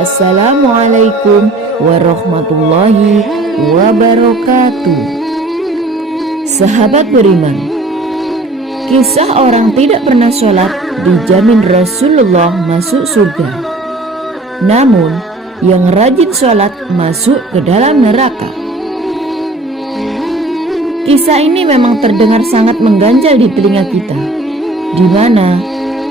Assalamualaikum warahmatullahi wabarakatuh. Sahabat beriman, kisah orang tidak pernah sholat dijamin Rasulullah masuk surga. Namun yang rajin sholat masuk ke dalam neraka. Kisah ini memang terdengar sangat mengganjal di telinga kita, di mana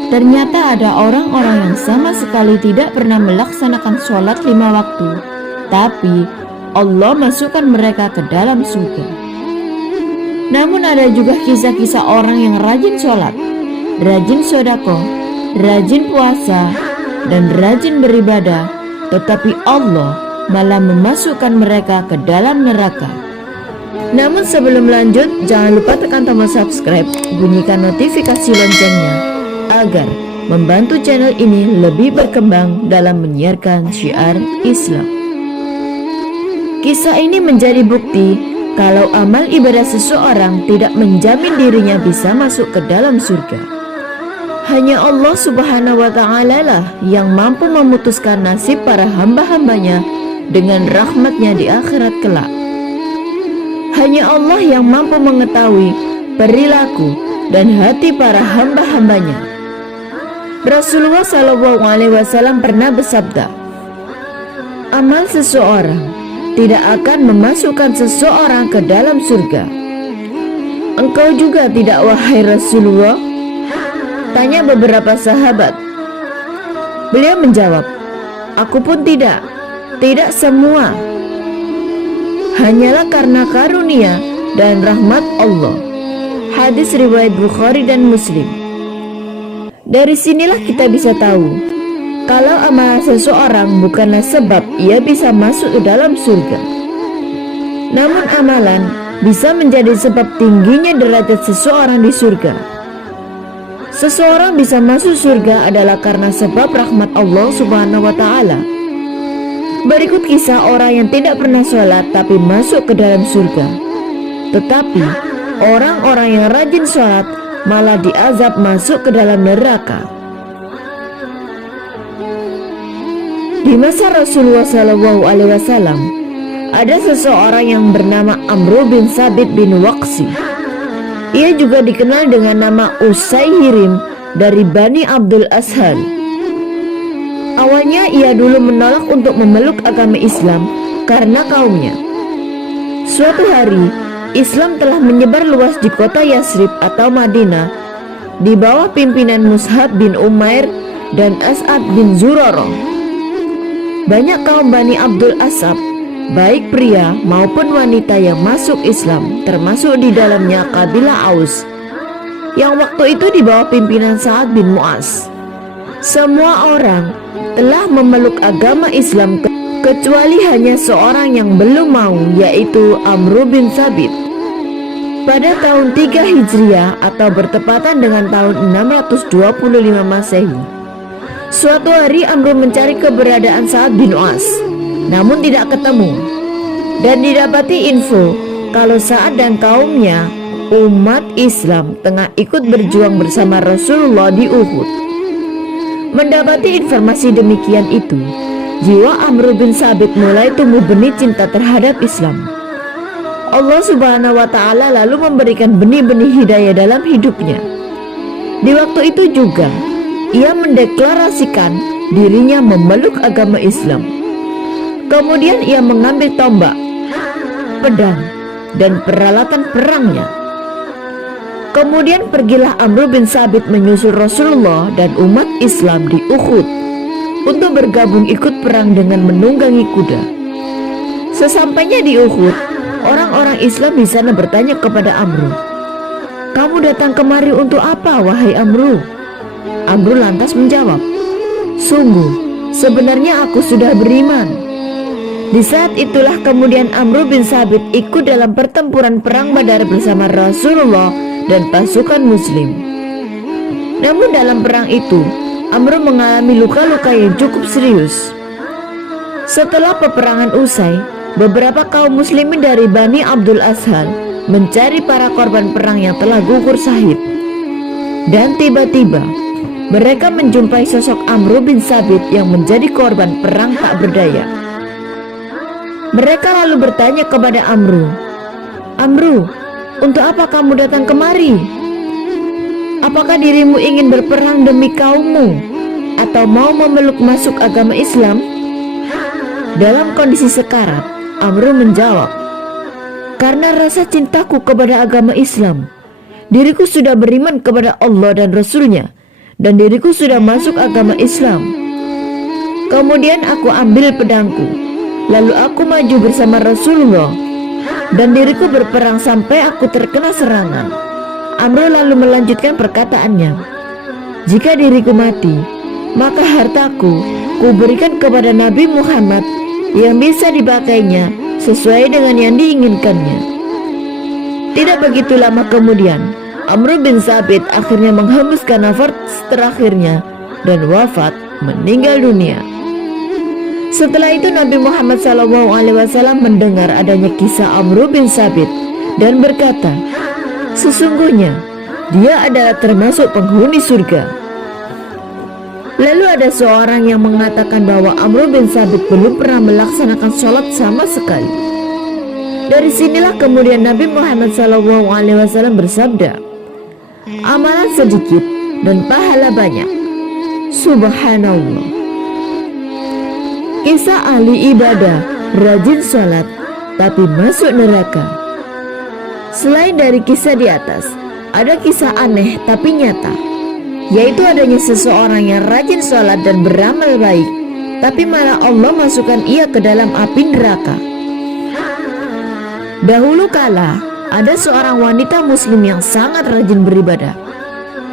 ternyata ada orang-orang yang sama sekali tidak pernah melaksanakan sholat 5 waktu, tapi Allah masukkan mereka ke dalam surga. Namun ada juga kisah-kisah orang yang rajin sholat, rajin sedekah, rajin puasa, dan rajin beribadah, tetapi Allah malah memasukkan mereka ke dalam neraka. Namun sebelum lanjut, jangan lupa tekan tombol subscribe, bunyikan notifikasi loncengnya, agar membantu channel ini lebih berkembang dalam menyiarkan syiar Islam. Kisah ini menjadi bukti kalau amal ibadah seseorang tidak menjamin dirinya bisa masuk ke dalam surga. Hanya Allah Subhanahu wa Ta'ala lah yang mampu memutuskan nasib para hamba-hambanya dengan rahmatnya di akhirat kelak. Hanya Allah yang mampu mengetahui perilaku dan hati para hamba-hambanya. Rasulullah SAW pernah bersabda, amal seseorang tidak akan memasukkan seseorang ke dalam surga. Engkau juga tidak, wahai Rasulullah? Tanya beberapa sahabat. Beliau menjawab, aku pun tidak, tidak semua. Hanyalah karena karunia dan rahmat Allah. Hadis riwayat Bukhari dan Muslim. Dari sinilah kita bisa tahu kalau amal seseorang bukanlah sebab ia bisa masuk ke dalam surga. Namun amalan bisa menjadi sebab tingginya derajat seseorang di surga. Seseorang bisa masuk surga adalah karena sebab rahmat Allah Subhanahu wa Ta'ala. Berikut kisah orang yang tidak pernah sholat tapi masuk ke dalam surga. Tetapi orang-orang yang rajin sholat malah diazab masuk ke dalam neraka. Di masa Rasulullah SAW, ada seseorang yang bernama Amr bin Sabit bin Waqsi. Ia juga dikenal dengan nama Usayhirim dari Bani Abdul Ashal. Awalnya ia dulu menolak untuk memeluk agama Islam karena kaumnya. Suatu hari, Islam telah menyebar luas di kota Yasrib atau Madinah di bawah pimpinan Mus'ab bin Umair dan As'ad bin Zurarah. Banyak kaum Bani Abdul Ashal, baik pria maupun wanita yang masuk Islam, termasuk di dalamnya kabilah Aus yang waktu itu di bawah pimpinan Sa'ad bin Mu'az. Semua orang telah memeluk agama Islam kecuali hanya seorang yang belum mau, yaitu Amr bin Sabit. Pada tahun 3 Hijriah atau bertepatan dengan tahun 625 Masehi, suatu hari Amr mencari keberadaan Sa'ad bin Mu'az, namun tidak ketemu, dan didapati info kalau Sa'ad dan kaumnya, umat Islam, tengah ikut berjuang bersama Rasulullah di Uhud. Mendapati informasi demikian itu, jiwa Amr bin Sabit mulai tumbuh benih cinta terhadap Islam. Allah Subhanahu wa Ta'ala lalu memberikan benih-benih hidayah dalam hidupnya. Di waktu itu juga ia mendeklarasikan dirinya memeluk agama Islam. Kemudian ia mengambil tombak, pedang, dan peralatan perangnya. Kemudian pergilah Amr bin Sabit menyusul Rasulullah dan umat Islam di Uhud untuk bergabung ikut perang dengan menunggangi kuda. Sesampainya di Uhud, orang-orang Islam di sana bertanya kepada Amr, kamu datang kemari untuk apa, wahai Amr? Amr lantas menjawab, sungguh, sebenarnya aku sudah beriman. Di saat itulah kemudian Amr bin Sabit ikut dalam pertempuran perang Badar bersama Rasulullah dan pasukan Muslim. Namun dalam perang itu, Amr mengalami luka-luka yang cukup serius. Setelah peperangan usai, beberapa kaum muslimin dari Bani Abdul Ashal mencari para korban perang yang telah gugur syahid. Dan tiba-tiba mereka menjumpai sosok Amr bin Sabit yang menjadi korban perang tak berdaya. Mereka lalu bertanya kepada Amr, "Amr, untuk apa kamu datang kemari? Apakah dirimu ingin berperang demi kaummu atau mau memeluk masuk agama Islam?" Dalam kondisi sekarat, Amr menjawab, "Karena rasa cintaku kepada agama Islam, diriku sudah beriman kepada Allah dan Rasul-Nya, dan diriku sudah masuk agama Islam. Kemudian aku ambil pedangku, lalu aku maju bersama Rasulullah, dan diriku berperang sampai aku terkena serangan." Amr lalu melanjutkan perkataannya, "Jika diriku mati, maka hartaku kuberikan kepada Nabi Muhammad yang bisa dipakainya sesuai dengan yang diinginkannya." Tidak begitu lama kemudian, Amr bin Sabit akhirnya menghembuskan nafas terakhirnya dan wafat, meninggal dunia. Setelah itu Nabi Muhammad SAW mendengar adanya kisah Amr bin Sabit dan berkata, "Sesungguhnya dia adalah termasuk penghuni surga." Lalu ada seorang yang mengatakan bahwa Amr bin Sabit belum pernah melaksanakan sholat sama sekali. Dari sinilah kemudian Nabi Muhammad SAW bersabda, "Amalan sedikit dan pahala banyak." Subhanallah. Kisah ahli ibadah rajin sholat tapi masuk neraka. Selain dari kisah di atas, ada kisah aneh tapi nyata, yaitu adanya seseorang yang rajin sholat dan beramal baik, tapi malah Allah masukkan ia ke dalam api neraka. Dahulu kala, ada seorang wanita muslim yang sangat rajin beribadah.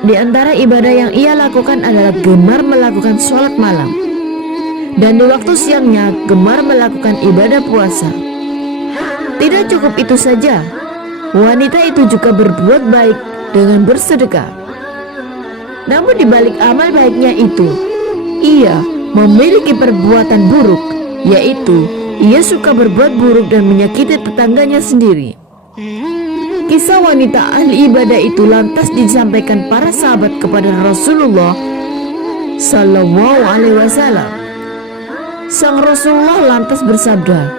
Di antara ibadah yang ia lakukan adalah gemar melakukan sholat malam, dan di waktu siangnya gemar melakukan ibadah puasa. Tidak cukup itu saja, wanita itu juga berbuat baik dengan bersedekah. Namun di balik amal baiknya itu, ia memiliki perbuatan buruk, yaitu ia suka berbuat buruk dan menyakiti tetangganya sendiri. Kisah wanita ahli ibadah itu lantas disampaikan para sahabat kepada Rasulullah SAW. Sang Rasulullah lantas bersabda,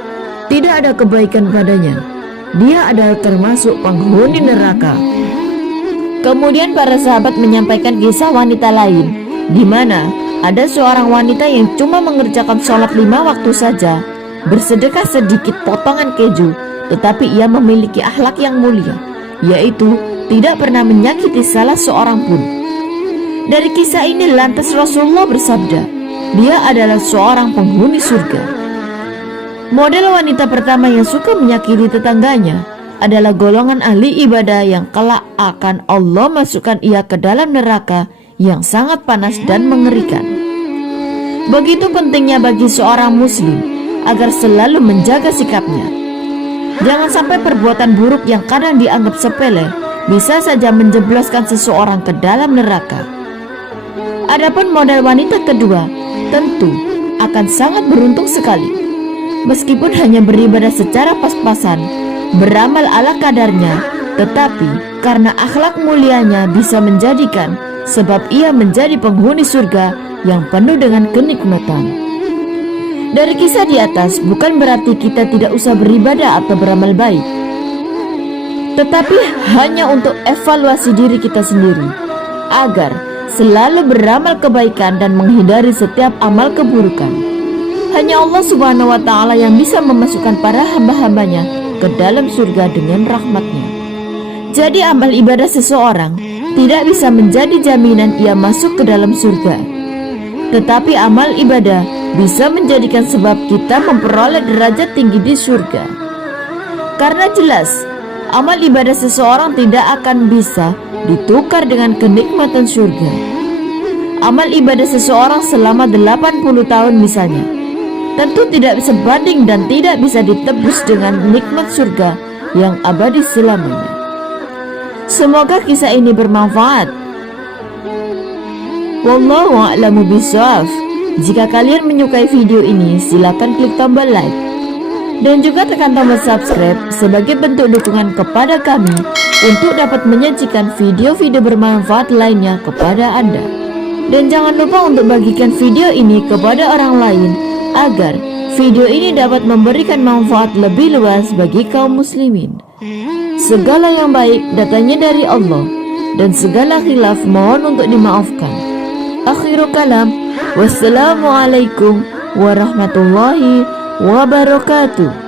"Tidak ada kebaikan padanya. Dia adalah termasuk penghuni neraka." Kemudian para sahabat menyampaikan kisah wanita lain, di mana ada seorang wanita yang cuma mengerjakan sholat 5 waktu saja, bersedekah sedikit potongan keju, tetapi ia memiliki akhlak yang mulia, yaitu tidak pernah menyakiti salah seorang pun. Dari kisah ini lantas Rasulullah bersabda, dia adalah seorang penghuni surga. Model wanita pertama yang suka menyakiti tetangganya adalah golongan ahli ibadah yang kelak akan Allah masukkan ia ke dalam neraka yang sangat panas dan mengerikan. Begitu pentingnya bagi seorang muslim agar selalu menjaga sikapnya. Jangan sampai perbuatan buruk yang kadang dianggap sepele bisa saja menjebloskan seseorang ke dalam neraka. Adapun model wanita kedua tentu akan sangat beruntung sekali. Meskipun hanya beribadah secara pas-pasan, beramal ala kadarnya, tetapi karena akhlak mulianya bisa menjadikan sebab ia menjadi penghuni surga yang penuh dengan kenikmatan. Dari kisah di atas bukan berarti kita tidak usah beribadah atau beramal baik, tetapi hanya untuk evaluasi diri kita sendiri agar selalu beramal kebaikan dan menghindari setiap amal keburukan. Hanya Allah Subhanahu wa Ta'ala yang bisa memasukkan para hamba-hambanya ke dalam surga dengan rahmatnya. Jadi amal ibadah seseorang tidak bisa menjadi jaminan ia masuk ke dalam surga, tetapi amal ibadah bisa menjadikan sebab kita memperoleh derajat tinggi di surga. Karena jelas amal ibadah seseorang tidak akan bisa ditukar dengan kenikmatan surga. Amal ibadah seseorang selama 80 tahun misalnya tentu tidak sebanding dan tidak bisa ditebus dengan nikmat surga yang abadi selamanya. Semoga kisah ini bermanfaat. Wallahu a'lamu bishawab. Jika kalian menyukai video ini, silakan klik tombol like dan juga tekan tombol subscribe sebagai bentuk dukungan kepada kami untuk dapat menyajikan video-video bermanfaat lainnya kepada Anda. Dan jangan lupa untuk bagikan video ini kepada orang lain agar video ini dapat memberikan manfaat lebih luas bagi kaum muslimin. Segala yang baik datangnya dari Allah, dan segala khilaf mohon untuk dimaafkan. Akhirul kalam, wassalamualaikum warahmatullahi wabarakatuh.